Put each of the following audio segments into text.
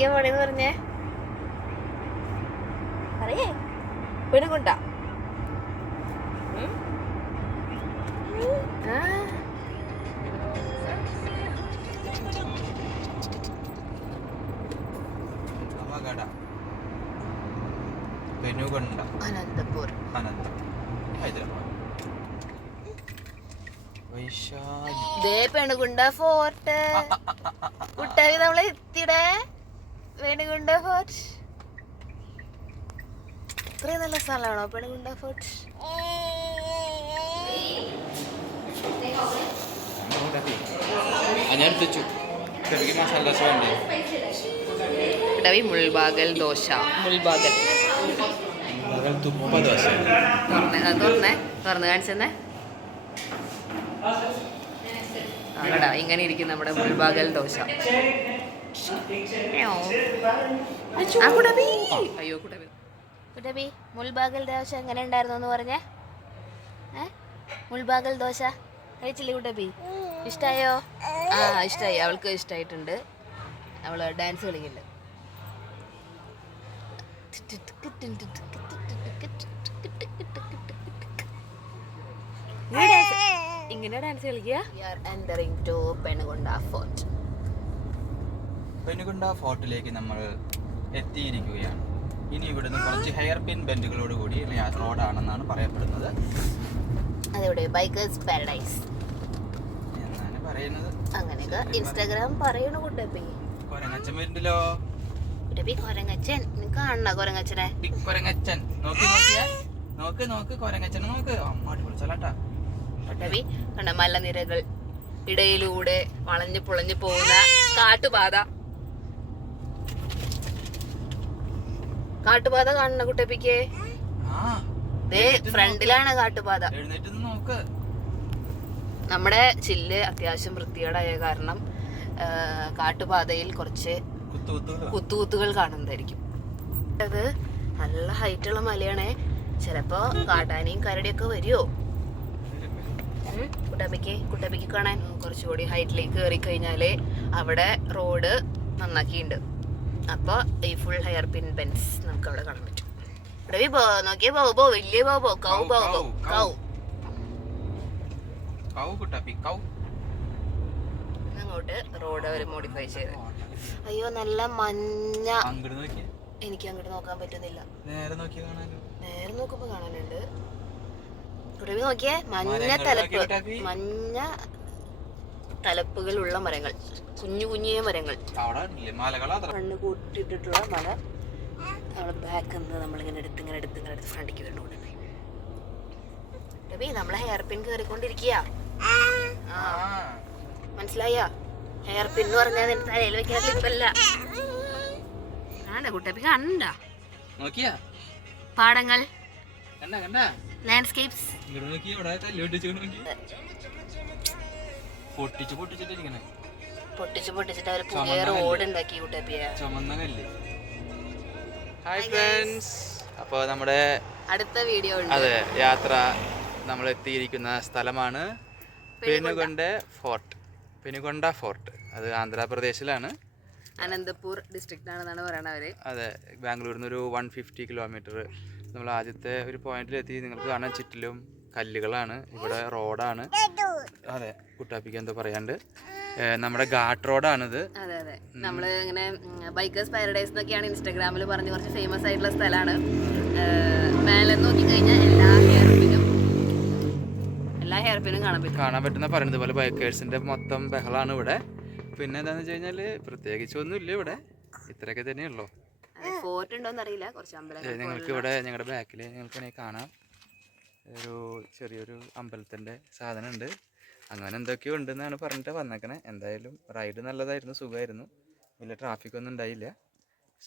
കഴിക്കാൻ പോണേന്ന് പറഞ്ഞേ പറയേ പെണ്ണുകൊണ്ടാ അനന്തപൂർ പെണുകുണ്ട ഫോർട്ട് കുട്ടാവി നമ്മളെ എത്തിടേ വേണുകുണ്ട ഫോർട്ട് ഇത്രയും നല്ല സ്ഥലമാണോ പെണുകുണ്ട ഫോർട്ട് മുൾബാഗൽ ദോശ മുൾബാഗൽ തുറന്ന് കാണിച്ചെന്നേ ആടാ ഇങ്ങനെ ഇരിക്കും നമ്മുടെ മുൾബാഗൽ ദോശ അയ്യോ കുട്ടബി മുൾബാഗൽ ദോശ എങ്ങനെ ഉണ്ടായിരുന്നു എന്ന് പറഞ്ഞേ മുൾബാഗൽ ദോശ കഴിച്ചില്ലേ കുട്ടബി ഇഷ്ടായോ ഇഷ്ടായി അവൾക്ക് ഇഷ്ടായിട്ടുണ്ട് അവള് ഡാൻസ് കളിക്കില്ല ഇങ്ങനെ ഡാൻസ് കളിക്കുക പെനുകൊണ്ട ഫോർട്ടിലേക്ക് നമ്മൾ എത്തിയിരിക്കുകയാണ്. ഇനി ഇവിടുന്ന് കുറച്ച് ഹെയർ പിൻ ബെൻഡുകളോട് കൂടി റോഡാണെന്നാണ് പറയപ്പെടുന്നത്. അതെവിടെ ബൈക്കേഴ്സ് പാരഡൈസ് എന്നാണ് പറയുന്നത്. അങ്ങനെയൊക്കെ ഇൻസ്റ്റാഗ്രാം പറയണ കുട്ടപ്പി കൊരങ്ങച്ചൻ വരുന്നല്ലോ. കുട്ടപ്പി കൊരങ്ങച്ചൻ കാണണ കൊരങ്ങച്ചനെ കൊരങ്ങച്ചൻ നോക്ക് കൊരങ്ങച്ചനെ നോക്ക് അമ്മാടി വിളിച്ചാലാട്ടാ. കുട്ടപ്പി കണ്ട മലനിരകൾ ഇടയിലൂടെ വളഞ്ഞു പുളഞ്ഞു പോകുന്ന കാട്ടുപാത കാണണ കുട്ടപ്പിക്ക് ഫ്രണ്ടിലാണ് കാട്ടുപാത. നമ്മുടെ ചില്ല് അത്യാവശ്യം വൃത്തികേടായ കാരണം കാട്ടുപാതയിൽ കുറച്ച് കുത്തുകുത്തുകൾ കാണുന്നതായിരിക്കും. അത് നല്ല ഹൈറ്റുള്ള മലയാണേ. ചിലപ്പോ കാട്ടാനയും കരടിയൊക്കെ വരുമോ കുട്ടപ്പിക്ക് കാണാൻ? കുറച്ചുകൂടി ഹൈറ്റിലേക്ക് കയറി കഴിഞ്ഞാല് അവിടെ റോഡ് നന്നാക്കിയിട്ടുണ്ട്. അപ്പൊ ഈ ഫുൾ ഹെയർ പിൻ ബെൻസ് നമുക്ക് അവിടെ കാണാൻ പറ്റും. നോക്കിയേ ബോബോ വലിയ ബോബോ കൗ അങ്ങോട്ട് റോഡ് അവർ മോഡിഫൈ ചെയ്ത്. അയ്യോ നല്ല മഞ്ഞ. എനിക്ക് അങ്ങോട്ട് നോക്കാൻ പറ്റുന്നില്ല. നേരെ നോക്കുമ്പോ കാണാനുണ്ട്. കുട്ടപ്പി നോക്കിയേ മഞ്ഞ തലപ്പുകളുള്ള മരങ്ങൾ, കുഞ്ഞു മരങ്ങൾ, മണ്ണ് കൂട്ടിട്ടിട്ടുള്ള മല. നമ്മളെ ബാക്ക് നമ്മളിങ്ങനെ എടുത്ത് ഫ്രണ്ടിക്ക് വരുന്നു. കുട്ടപ്പി നമ്മളെ ഹെയർ പിൻ കയറിക്കൊണ്ടിരിക്കുക. മനസ്സിലായ? ഹെയർ പിൻ എന്ന് പറഞ്ഞാൽ നിന്റെ തലയിൽ വെക്കാൻ ക്ലിപ്പല്ല. കുട്ടപ്പി കണ്ട പാടങ്ങൾ, ലാൻഡ്സ്കേപ്സ് പൊട്ടിച്ചിട്ട് അവര് പുതിയ റോഡ് ഉണ്ടാക്കി കുട്ടപ്പിയ. ഹായ് ഫ്രണ്ട്സ്, അപ്പോൾ നമ്മുടെ അടുത്ത വീഡിയോ അതെ യാത്ര നമ്മൾ എത്തിയിരിക്കുന്ന സ്ഥലമാണ് പെനുകൊണ്ട ഫോർട്ട്. അത് ആന്ധ്രാപ്രദേശിലാണ്, അനന്തപൂർ ഡിസ്ട്രിക്റ്റ് ആണെന്നാണ് പറയണവര്. അതെ, ബാംഗ്ലൂരിൽ നിന്ന് ഒരു 150 കിലോമീറ്റർ. നമ്മൾ ആദ്യത്തെ ഒരു പോയിന്റിലെത്തി. നിങ്ങൾക്ക് കാണാൻ ചുറ്റിലും കല്ലുകളാണ്, ഇവിടെ റോഡാണ്. അതെ, കുട്ടാപ്പിക്ക് എന്തോ പറയാണ്ട്. നമ്മുടെ ഘാട്ട് റോഡാണിത്. അതെ നമ്മള് ഇങ്ങനെ ബൈക്കേഴ്സ് പാരഡൈസ് എന്നൊക്കെയാണ് ഇൻസ്റ്റാഗ്രാമിൽ പറഞ്ഞ് കുറച്ച് ഫേമസ് ആയിട്ടുള്ള സ്ഥലമാണ്. മേലെ നോക്കിക്കഴിഞ്ഞാൽ എല്ലാ ഹെയർ പിന്നും കാണാൻ പറ്റുന്ന പറയുന്നത് പോലെ ബൈക്കേഴ്സിന്റെ മൊത്തം ബഹളാണ് ഇവിടെ. പിന്നെ എന്താന്ന് വെച്ച് കഴിഞ്ഞാല് പ്രത്യേകിച്ച് ഒന്നുമില്ല ഇവിടെ, ഇത്രയൊക്കെ തന്നെയുള്ളൂ. ഫോർട്ട് ഉണ്ടോന്ന് അറിയില്ല. കുറച്ച് അമ്പലം നിങ്ങൾക്ക് ഇവിടെ ഞങ്ങളുടെ ബാക്കിൽ നിങ്ങൾക്ക് കാണാം ഒരു ചെറിയൊരു അമ്പലത്തിന്റെ സാധനം ഉണ്ട്. അങ്ങനെ എന്തൊക്കെയോ ഉണ്ടെന്നാണ് പറഞ്ഞിട്ട് വന്നേക്കണേ. എന്തായാലും റൈഡ് നല്ലതായിരുന്നു, സുഖമായിരുന്നു, വലിയ ട്രാഫിക് ഒന്നും ഉണ്ടായില്ല.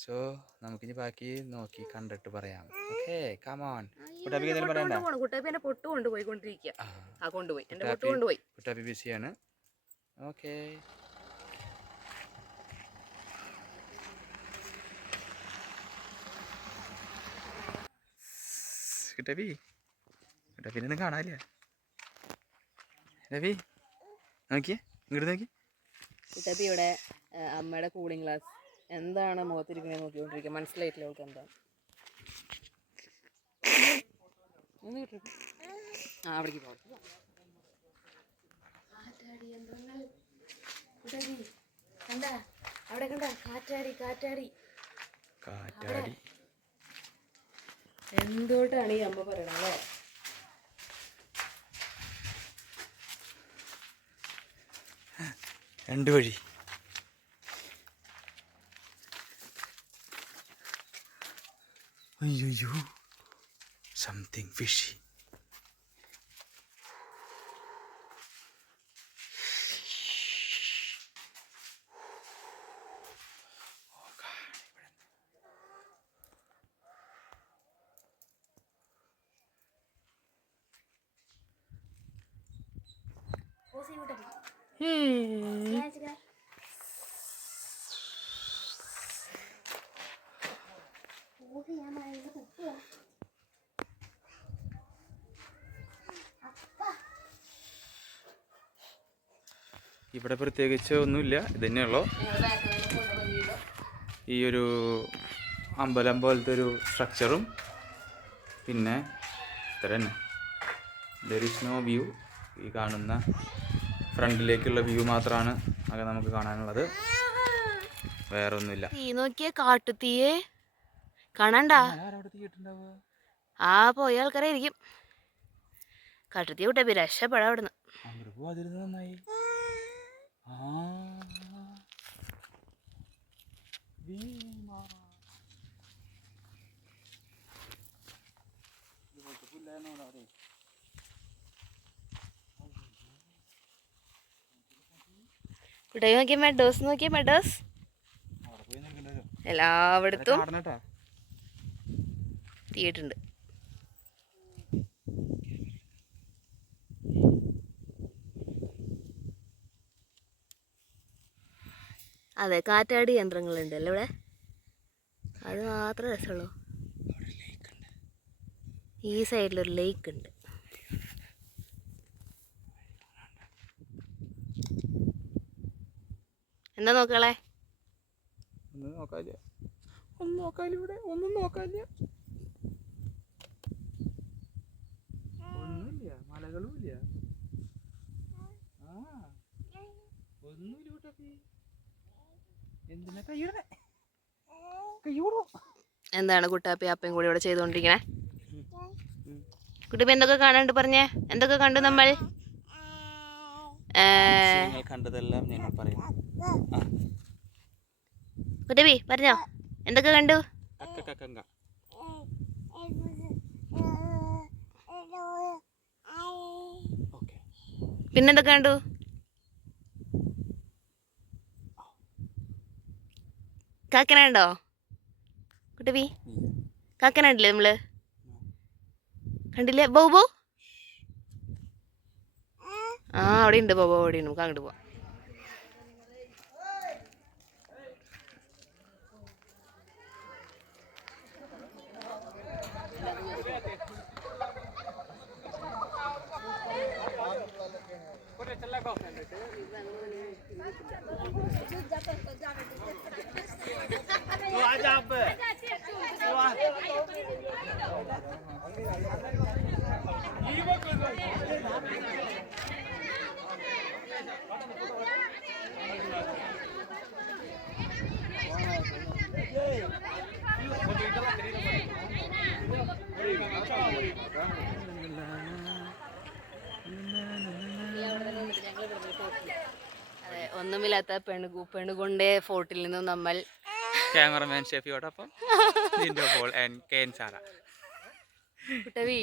സോ നമുക്കിനി ബാക്കി നോക്കി കണ്ടിട്ട് പറയാം. Okay, come on. കുട്ടാപ്പി ബിസിയാണ്. ഓക്കെ, കുട്ടാപ്പിനൊന്നും കാണാനില്ല. രവി നോക്കിയേ, ഇങ്ങോട്ട് നോക്കി. കുട്ടപ്പിയുടെ അമ്മയുടെ കൂളിംഗ് ഗ്ലാസ് എന്താണ് മുഖത്തിരിക്കണേ നോക്കിക്കൊണ്ടിരിക്കുക, മനസ്സിലായിട്ടില്ല അവൾക്ക് എന്താണ്. ആ അവിടേക്ക് പോകാം. കണ്ട അവിടെ കണ്ട കാറ്റാടി കാറ്റാടി കാറ്റാടി. എന്തോട്ടാണ് ഈ അമ്മ പറയണത് അല്ലേ? രണ്ട് വഴി. അയ്യോ, സംതിങ് ഫിഷി. ഇവിടെ പ്രത്യേകിച്ച് ഒന്നുമില്ല, ഇത് തന്നെയുള്ളൂ. ഈ ഒരു അമ്പലം പോലത്തെ ഒരു സ്ട്രക്ചറും പിന്നെ ഇത്ര തന്നെ. There is no view. ഈ കാണുന്ന ഫ്രണ്ടിലേക്കുള്ള വ്യൂ മാത്രമാണ് അത് നമുക്ക് കാണാനുള്ളത്, വേറെ ഒന്നുമില്ല. തീ നോക്കിയേ, കാട്ടുതീയെ കാണണ്ട. ആ പോയ ആൾക്കാരെ ഇരിക്കും. കാട്ടുതീ വിട്ടപ്പോ രക്ഷപ്പെടാം അവിടുന്ന്. നന്നായി. കുട്ടായി നോക്കിയ മെഡോസ്, നോക്കിയ മെഡോസ് എല്ലായിടത്തും തീയിട്ടുണ്ട്. അതെ, കാറ്റാടി യന്ത്രങ്ങളുണ്ട് അല്ലേ ഇവിടെ. അത് മാത്രമേ രസമുള്ളൂ. ഈ സൈഡിലൊരു ലേക്ക് ഉണ്ട്. എന്താ നോക്കളെ? ഒന്നും നോക്കാനില്ല, ഒന്നും നോക്കാനില്ല, ഇവിടെ ഒന്നും നോക്കാനില്ല. ഒന്നുമില്ല, മലകളും ഇല്ല, ഒന്നുമില്ല. കുട്ടപ്പി എന്തിനാ കൈയിടണേ? കൈയോടോ. എന്താണ് കുട്ടാപ്പി അപ്പയും കൂടി ഇവിടെ ചെയ്തുകൊണ്ടിരിക്കണേ? കുട്ടിപ്പി എന്തൊക്കെ കാണാണ്ട് പറഞ്ഞേ? എന്തൊക്കെ കണ്ടു നമ്മൾ? കണ്ടതെല്ലാം ഞങ്ങൾ പറയുന്നു. കുട്ടപ്പി പറഞ്ഞോ, എന്തൊക്കെ കണ്ടു? പിന്നെന്തൊക്കെ കണ്ടു? കാക്കനുണ്ടോ കുട്ടപ്പി? കാക്കനുണ്ടല്ലേ നമ്മള് കണ്ടില്ലേ? ബോബോ ആ അവിടെ ഉണ്ട്, ബോബോ അവിടെ ഉണ്ട്. നമുക്ക് അങ്ങോട്ട് പോവാം. അതെ, ഒന്നുമില്ലാത്ത പെണുകൊണ്ടേ ഫോർട്ടിൽ നിന്നും നമ്മൾ ക്യാമറമാൻ ഷെഫിയോടൊപ്പം കുട്ടവി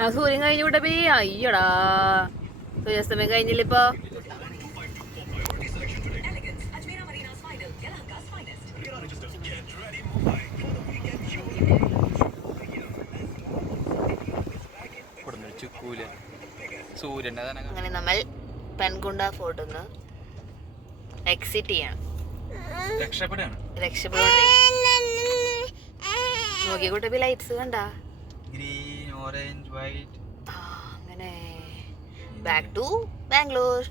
ആ സൂര്യൻ കഴിഞ്ഞു കുട്ടപ്പി. അയ്യടാ, സൂര്യാസ്തമയം കഴിഞ്ഞില്ലിപ്പോ. അങ്ങനെ നമ്മൾ പെൻകുണ്ട ഫോർട്ടിൽ നിന്ന് എക്സിറ്റ് ചെയ്യണം. രക്ഷപ്പെടാണ്. രക്ഷപ്പെടോണ്ടേ നോക്കിയ കൂട്ടപ്പി ലൈറ്റ്സ് കണ്ടാ ഗ്രീൻ, ഓറഞ്ച്, വൈറ്റ്. അങ്ങനെ ബാക്ക് ടു ബാംഗ്ലൂർ.